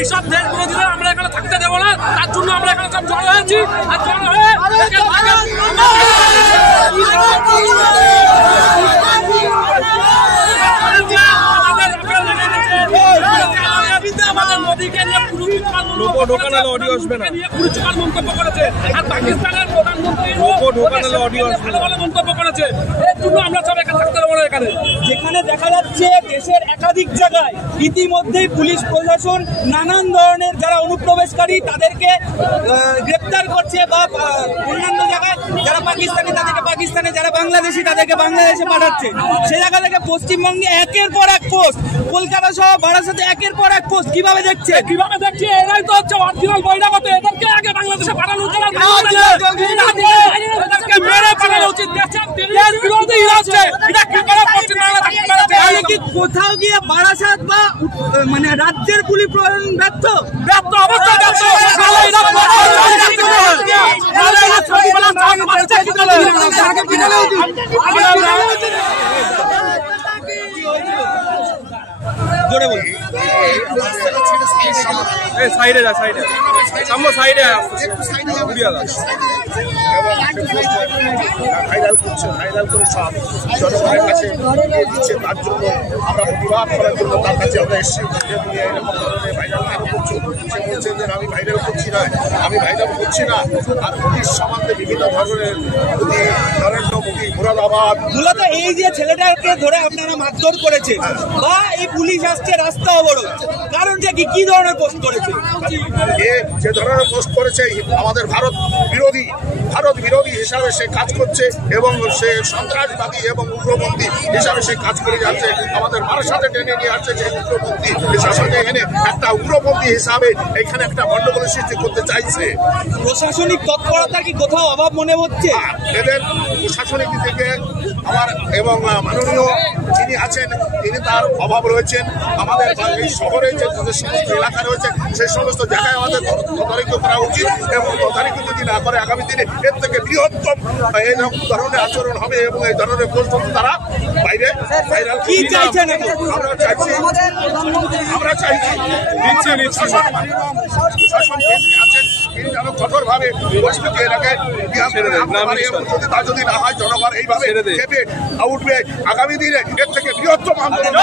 এইসব দেশ বিরোধীরা আমরা এখানে থাকতে দেবো না। তার জন্য আমরা এখানে সব জড়ো হয়েছি। আর জড়ো হয়ে আমাদের মোদীকে নিয়ে পুরুচকাল মন্তব্য করেছে। আর পাকিস্তানের প্রধানমন্ত্রী মন্তব্য করেছে। এর জন্য আমরা সব এখানে থাকতে দেবো না। এখানে যেখানে দেখা যাচ্ছে দেশের একাধিক জায়গায় ইতিমধ্যেই পুলিশ প্রশাসন নানান ধরনের যারা অনুপ্রবেশকারী তাদেরকে গ্রেপ্তার করছে, বা অন্যান্য জায়গায় যারা পাকিস্তানি তাদেরকে পাকিস্তানে, যারা বাংলাদেশি তাদেরকে বাংলাদেশে পাঠাচ্ছে। সে জায়গা থেকে পশ্চিমবঙ্গে একের পর এক পোস্ট, কলকাতা সহ বারাসাতে একের পর এক পোস্ট। কিভাবে দেখছে? এরাই তো হচ্ছে অরিজিনাল বহিরাগত। এদেরকে আগে বাংলাদেশে পাঠানো উচিত, মেরে পাঠানো উচিত। দেশ বিরোধী হচ্ছে। কোথাও গিয়ে বারাসাত বা মানে রাজ্যের পুলিশ প্রশাসন ব্যর্থ অবস্থায় জোরে বলি সাইডে যা, সাইডে সামনে, সাইডে ভাইরাল করছে, ভাইরাল করে সব জনগণের কাছে দিচ্ছে। তার জন্য আমরা প্রতিবাদ করার জন্য তার কাছে আমরা এসেছি। এরকম ধরনের ভাইরাল কেন করছো? সে বলছে যে আমি ভাইরাল করছি না, আমি ভাইরাল করছি না। আর মোদীর সম্বন্ধে বিভিন্ন ধরনের মোদী, নরেন্দ্র মোদী, মুরাদাবাদ। মূলত এই যে ছেলেটাকে ধরে আপনারা মারধর করেছে বা এই পুলিশ আসছে রাস্তা অবরোধ, কারণটা কি? কি ধরনের পোস্ট করেছে? যে ধরনের পোস্ট করেছে আমাদের ভারত বিরোধী হিসাবে সে কাজ করছে এবং সে সন্ত্রাসবাদী এবং উগ্রপন্থী হিসাবে সে কাজ করে যাচ্ছে। আমাদের বারাসাতে টেনে নিয়ে আসছে যে উগ্রপন্থী শাসনে এনে একটা উগ্রপন্থী হিসাবে এখানে একটা গন্ডগোলের সৃষ্টি করতে চাইছে। প্রশাসনিক তৎপরতার কি কোথাও অভাব মনে হচ্ছে? এদের প্রশাসনিক দিক থেকে আমার এবং মাননীয় যিনি আছেন তিনি তার অভাব রয়েছেন। আমাদের এই শহরে যে সমস্ত এলাকা রয়েছে সেই সমস্ত জায়গায় আমাদের তদারকি করা উচিত এবং তদারকি যদি না করে আগামী দিনে এর থেকে বৃহত্তম এরকম ধরনের আচরণ হবে এবং এই ধরনের প্রশ্ন তারা বাইরে ভাইরাল। কি চাইছেন? আমরা চাইছি প্রশাসন আছেন তিনি যেন কঠোরভাবে পরিস্থিতি এলাকায় তা যদি না হয় জনগণ এইভাবে খেপে উঠবে। আগামী দিনে এর থেকে বৃহত্তম আন্দোলন।